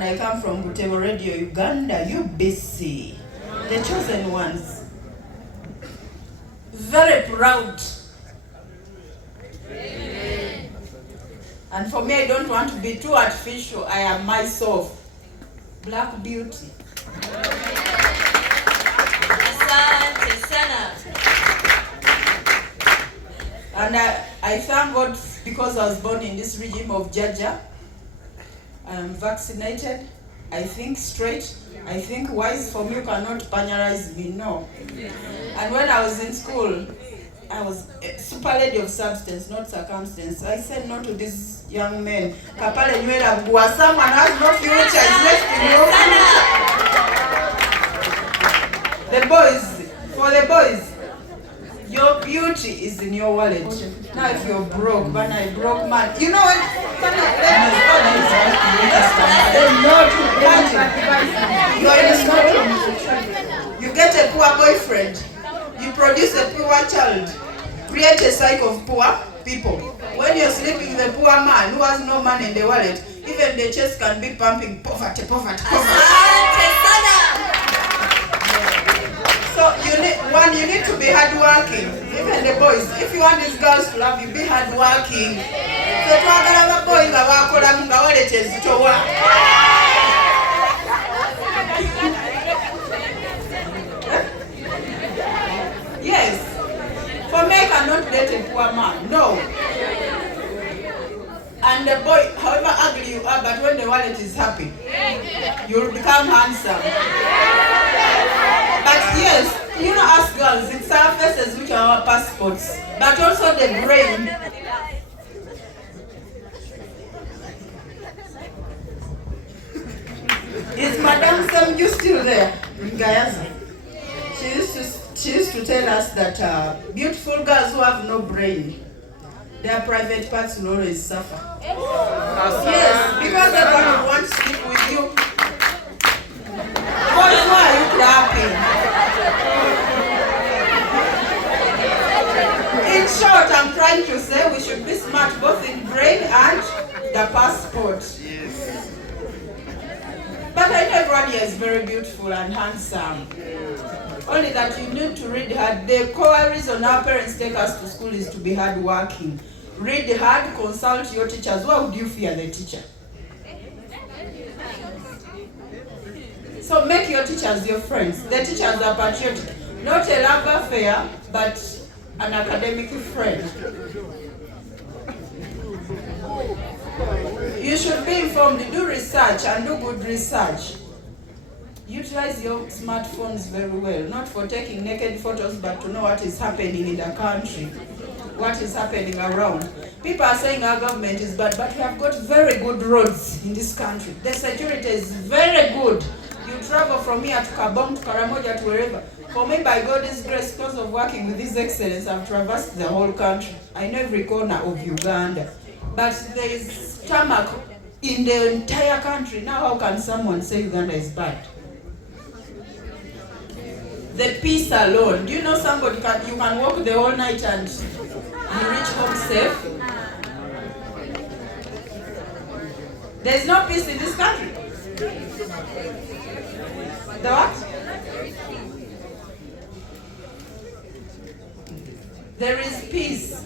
and I come from Butevo Radio, Uganda, UBC, the chosen ones. Very proud. Amen. And for me, I don't want to be too artificial. I am myself. Black beauty. Asante sana. And I thank God because I was born in this regime of Jaja. I am vaccinated. I think straight. I think wise. For me, you cannot panyarize me, no. And when I was in school, I was a super lady of substance, not circumstance. I said no to these young men. Kapale Nywela Bugwa, someone has no future, is left in no future. The boys, for the boys, your beauty is in your wallet. Now if you're broke, but I broke man, you know what? You are in a school, you get a poor boyfriend, you produce a poor child, create a cycle of poor people. When you're sleeping with a poor man who has no money in the wallet, even the chest can be pumping poverty, poverty, poverty. So you need to be hardworking. Even the boys, if you want these girls to love you, be hardworking. So twagala boys abakola nga wallet ezitowa. Yes. For me, I cannot date a poor man. No. And the boy, however ugly you are, but when the wallet is happy, you'll become handsome. But yes, you know, us girls, it's our faces which are our passports, but also the brain. Is Madame Samju still there in Gayaza? She used to tell us that beautiful girls who have no brain, their private parts will always suffer. Yes, because everyone wants to sleep with you. Boys, why are you clapping? In short, I'm trying to say we should be smart both in brain and the passport. Yes. But I know everyone here is very beautiful and handsome. Only that you need to read hard. The core reason our parents take us to school is to be hardworking. Read hard, consult your teachers. Why would you fear the teacher? So make your teachers your friends. The teachers are patriotic. Not a love affair, but an academic friend. You should be informed, do research and do good research. Utilize your smartphones very well, not for taking naked photos, but to know what is happening in the country, what is happening around. People are saying our government is bad, but we have got very good roads in this country. The security is very good. You travel from here to Kabong, to Karamoja, to wherever. For me, by God's grace, because of working with His Excellence, I've traversed the whole country. I know every corner of Uganda. But there is tarmac in the entire country. Now how can someone say Uganda is bad? The peace alone. Do you know somebody you can walk the whole night and you reach home safe? There is no peace in this country. The what? There is peace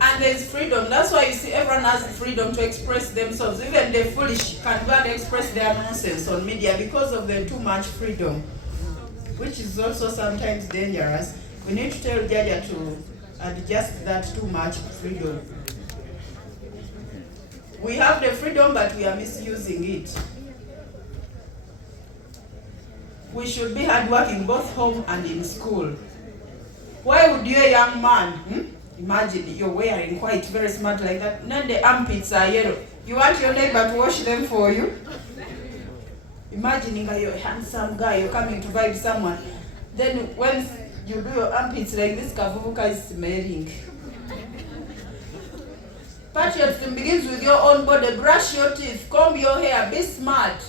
and there is freedom. That's why you see everyone has freedom to express themselves. Even the foolish can go and express their nonsense on media because of the too much freedom, which is also sometimes dangerous. We need to tell Jaja to adjust that too much freedom. We have the freedom, but we are misusing it. We should be hardworking both home and in school. Why would you, a young man, imagine you're wearing white, very smart like that, then the armpits are yellow. You want your neighbor to wash them for you? Imagining you're a handsome guy, you're coming to vibe someone. Then when you do your armpits like this, kavuvuka is smelling. Patriotism begins with your own body. Brush your teeth, comb your hair, be smart.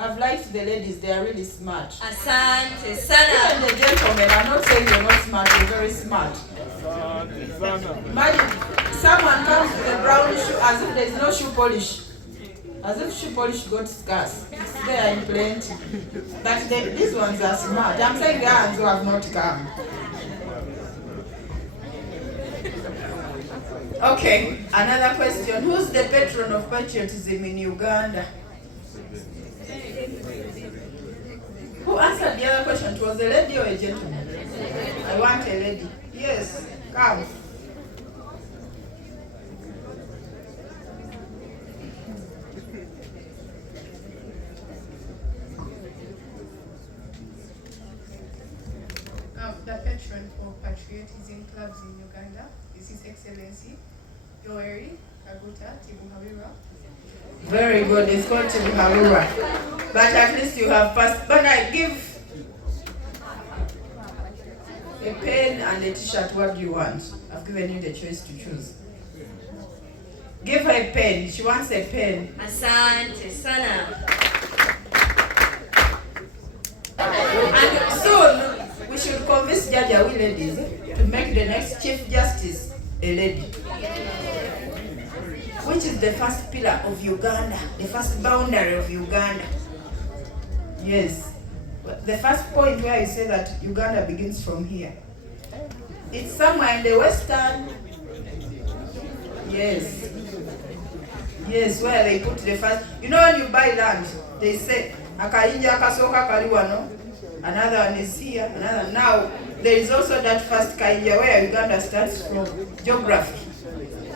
I've liked the ladies, they are really smart. Asante sana. Even the gentlemen, I'm not saying you're not smart, you're very smart. Imagine someone comes with a brown shoe as if there's no shoe polish. As if shoe polish got scarce. It's there in plenty. But these ones are smart. I'm saying the ones who have not come. Okay, another question. Who's the patron of patriotism in Uganda? Who answered the other question? It was a lady or a gentleman? I want a lady. Yes, come. The patron of patriotism clubs in Uganda is His Excellency Yoweri Kaguta Tibuhaburwa. Very good. It's called Tibuhaburwa. But at least you have passed. But I give a pen and a t-shirt. What do you want? I've given you the choice to choose. Give her a pen. She wants a pen. Asante sana. And soon we should convince Judge Awi ladies to make the next Chief Justice a lady. Which is the first pillar of Uganda, the first boundary of Uganda. Yes. The first point where you say that Uganda begins from here. It's somewhere in the western. Yes. Yes, where they put the first. You know when you buy land, they say, Akainja Kasoka Kariwano, another one is here, another. Now, there is also that first Kainja where Uganda starts from. Geography.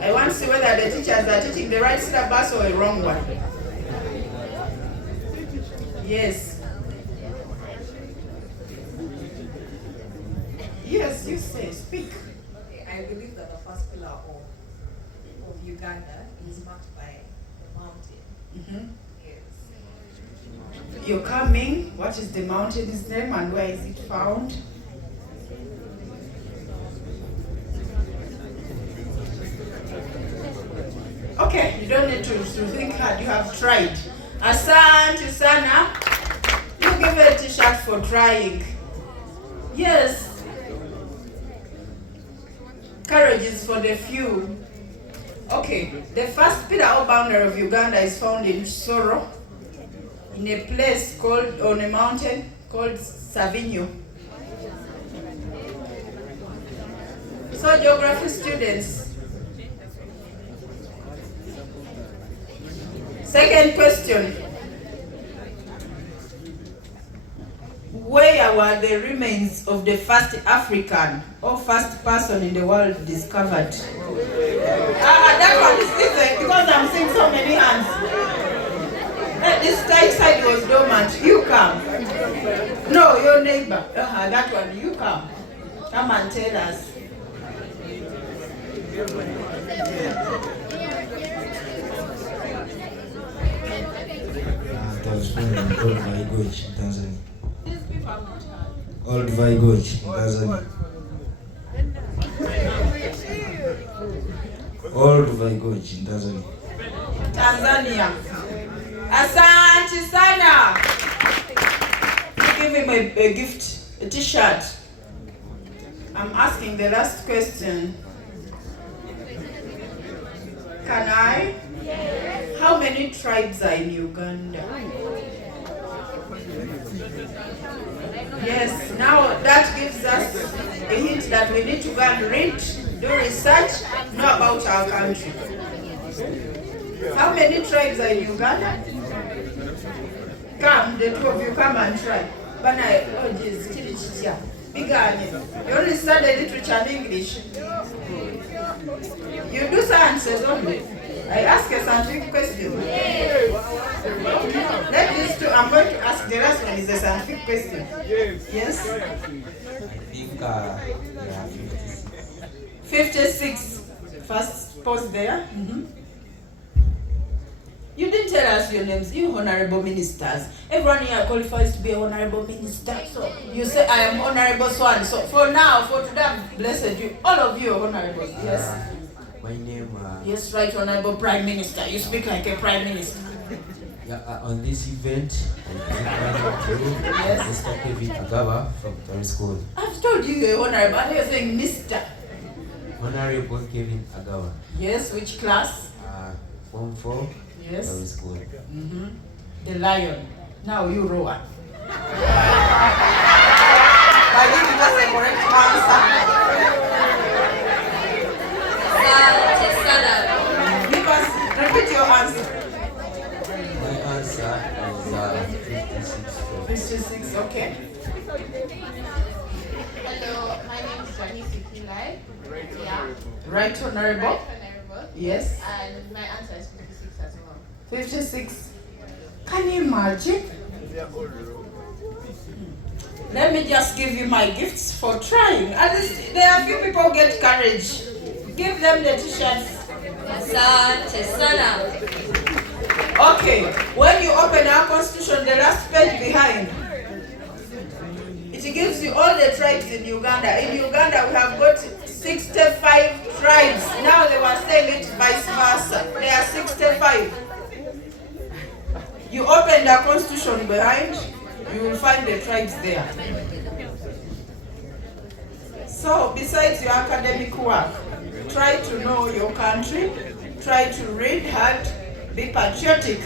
I want to see whether the teachers are teaching the right syllabus or a wrong one. Yes. Yes, you say, speak. I believe that the first pillar of Uganda is marked by the mountain. Mm-hmm. Yes. You're coming. What is the mountain's name and where is it found? Okay, you don't need to think hard. You have tried. Asante sana. You give her a t-shirt for trying. Yes. Courage is for the few. Okay, the first pillar or boundary of Uganda is found in Soro, in a place called, on a mountain called Savinyo. So geography students. Second question. Where were the remains of the first African or first person in the world discovered? That one is easy because I'm seeing so many hands. This right side was dormant. You come. No, your neighbor. That one, you come. Come and tell us. It was found in Old Vaigoch in Tanzania. Old Vaigoch in Tanzania. Old Vaigoch in Tanzania. Tanzania. Asante sana. Give him a gift, a t-shirt. I'm asking the last question. Can I? Yes. How many tribes are in Uganda? Yes, now that gives us a hint that we need to go and read, do research, know about our country. How many tribes are in Uganda? Come, the two of you come and try. Bana, oh jeez, Chirichitia. Bigane. You only study literature and English. You do sciences only. I ask a scientific question. Let these two, I'm going to ask the last one is a scientific question. Yes? I think yeah, 56. First pause there. Mm-hmm. You didn't tell us your names, you honorable ministers. Everyone here qualifies to be an honorable minister. So you say I am honorable Swan. So for now, for today, I've blessed you. All of you are honorables. Yes? my name. Yes, right, honorable prime minister. You speak like a prime minister. Yeah, on this event, I'm Mr. Kevin Agaba from Tory School. I've told you you're honorable. You're saying Mr. Honorable Kevin Agaba. Yes, which class? Form 4. Yes. Very good. The lion. Now you roar. By giving us the correct answer. Asante sana. Give us, repeat your answer. My answer is 56. 56, okay. Hello, my name is Janice Ikilai. Yeah. Right, Honorable? Right, Honorable. Yes. And my answer is 56 as well. 56. Can you imagine? Let me just give you my gifts for trying. At least there are few people who get courage. Give them the t-shirts. Asante sana. Okay, when you open our constitution, the last page behind, it gives you all the tribes in Uganda. In Uganda, we have got 65 tribes. Now they were saying it vice versa. There are 65. You open the constitution behind, you will find the tribes there. So, besides your academic work, try to know your country, try to read hard, be patriotic.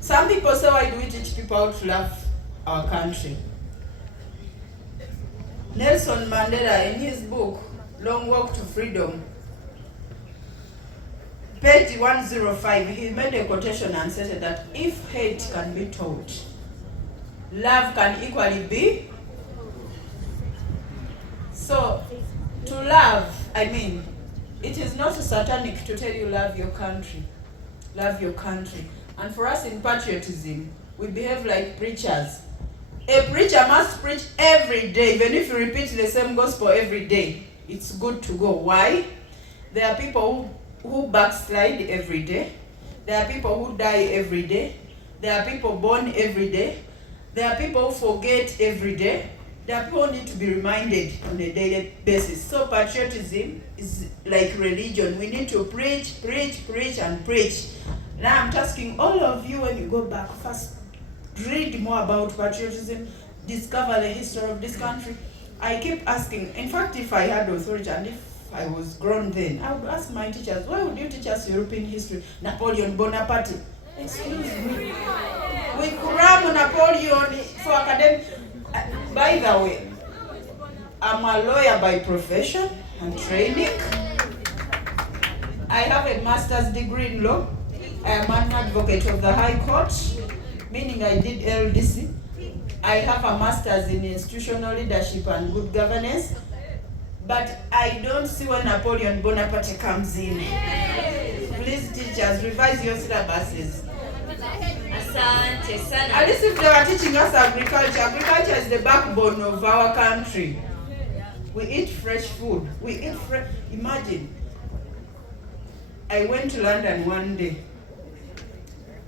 Some people say, why do we teach people how to love our country? Nelson Mandela, in his book, Long Walk to Freedom, page 105, he made a quotation and said that if hate can be taught, love can equally be. So, to love, it is not satanic to tell you love your country. Love your country. And for us in patriotism, we behave like preachers. A preacher must preach every day. Even if you repeat the same gospel every day, it's good to go. Why? There are people who backslide every day. There are people who die every day. There are people born every day. There are people who forget every day. There are people who need to be reminded on a daily basis. So patriotism is like religion. We need to preach, and preach. Now I'm asking all of you, when you go back, first read more about patriotism, discover the history of this country. I keep asking, in fact, if I had authority and if I was grown then, I would ask my teachers, why would you teach us European history? Napoleon Bonaparte. Excuse me. We cram Napoleon for academic. By the way, I'm a lawyer by profession and training. I have a master's degree in law. I am an advocate of the High Court, meaning I did LDC. I have a master's in institutional leadership and good governance. But I don't see where Napoleon Bonaparte comes in. Please, teachers, revise your syllabuses. Asante sana. At least if they were teaching us agriculture, agriculture is the backbone of our country. We eat fresh food. Imagine, I went to London one day.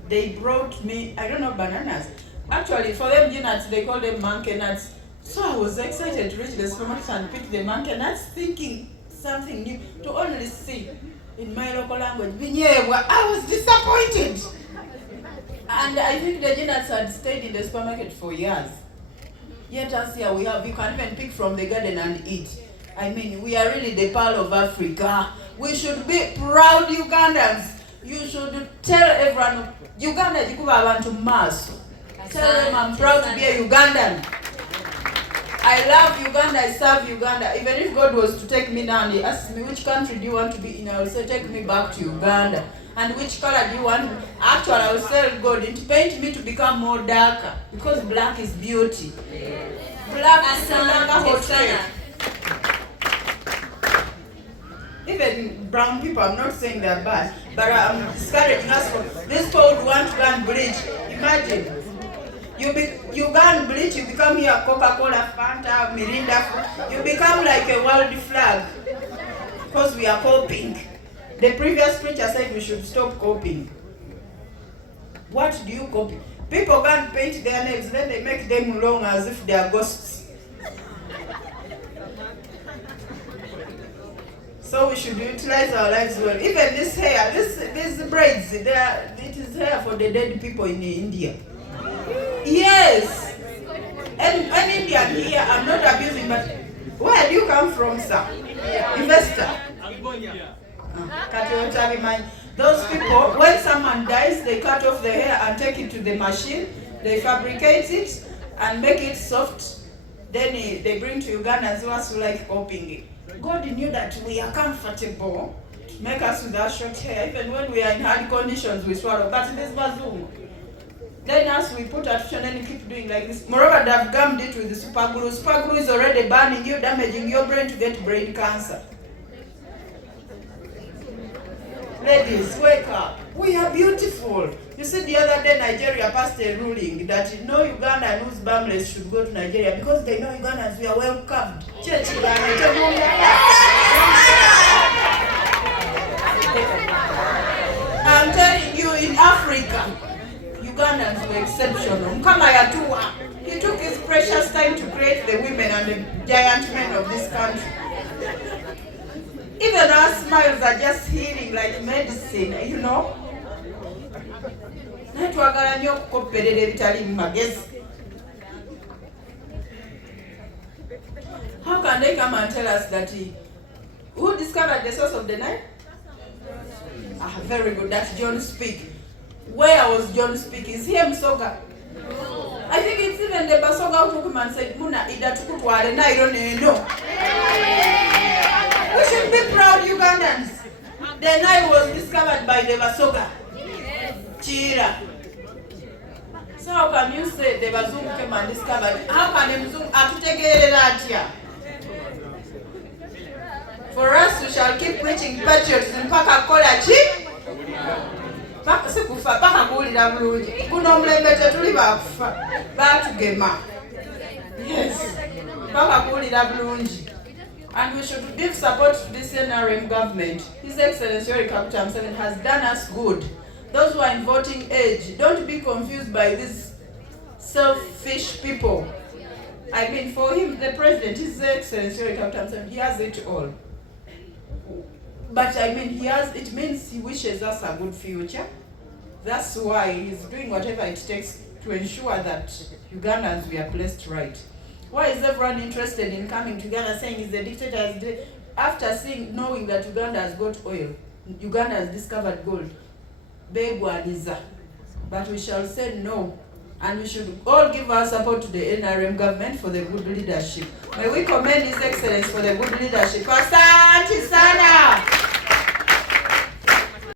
They brought me, I don't know, bananas. Actually, for them nuts, they call them monkey nuts. So I was excited to reach the supermarket and pick the monkey nuts, thinking something new, to only see in my local language. I was disappointed. And I think the nuts had stayed in the supermarket for years. Yet us here you can even pick from the garden and eat. We are really the pearl of Africa. We should be proud Ugandans. You should tell everyone, Uganda jikuba abantu maso. Tell them I'm proud to be a Ugandan. I love Uganda, I serve Uganda. Even if God was to take me now and he asks me, which country do you want to be in? I will say, take me back to Uganda. And which color do you want? Actually, I will tell God, it paint me to become more darker. Because black is beauty. Black is no longer hot cake. Even brown people, I'm not saying they're bad, but I'm discouraging us from this people would want to go and bleach. Imagine. You go and bleach, you become here Coca-Cola, Fanta, Mirinda. You become like a world flag. Because we are coping. The previous preacher said we should stop coping. What do you copy? People go and paint their nails, then they make them long as if they are ghosts. So we should utilize our lives well. Even this hair, these braids, it is hair for the dead people in India. Yes. And an Indian here, I'm not abusing, but where do you come from, sir? Investor. Those people, when someone dies, they cut off the hair and take it to the machine. They fabricate it and make it soft. Then they bring to Ugandans who like copying it. God knew that we are comfortable to make us with our short hair. Even when we are in hard conditions, we swallow. But this bazoom. Then as we put artificial and keep doing like this. Moreover, they've gummed it with the super glue. Super glue is already burning you, damaging your brain to get brain cancer. Ladies, wake up. We are beautiful. You see, the other day Nigeria passed a ruling that no Ugandan who's bumless should go to Nigeria because they know Ugandans, we are welcomed. I'm telling you, in Africa, Ugandans were exceptional. He took his precious time to create the women and the giant men of this country. Even our smiles are just healing like medicine, you know. How can they come and tell us that who discovered the source of the Nile? Very good, that's John Speak. Where was John Speak? Is he Msoga? I think it's even the Basoga who took him and said, Muna, ida tukutwale na no. We should be proud Ugandans. The Nile was discovered by the Basoga. Chira. So how can you say the Bazungu came and discovered? How can the Mzungu atutegere that here? For us, we shall keep preaching patriotism. Paka kola chi? Paka sikufa, paka kuulira bulungi. Kuno omulembe tetuli bakufa. Batugema. Yes. Paka kuulira bulungi. And we should give support to this NRM government. His Excellency Yoweri Kaguta Museveni has done us good. Those who are in voting age, don't be confused by these selfish people. I mean, for him, the president, His Excellency Yoweri Kaguta Museveni, he has it all. But I mean, it means he wishes us a good future. That's why he's doing whatever it takes to ensure that Ugandans we are placed right. Why is everyone interested in coming to Uganda saying he's a dictator? After knowing that Uganda has got oil, Uganda has discovered gold, but we shall say no. And we should all give our support to the NRM government for the good leadership. May we commend His Excellency for the good leadership. Asante sana!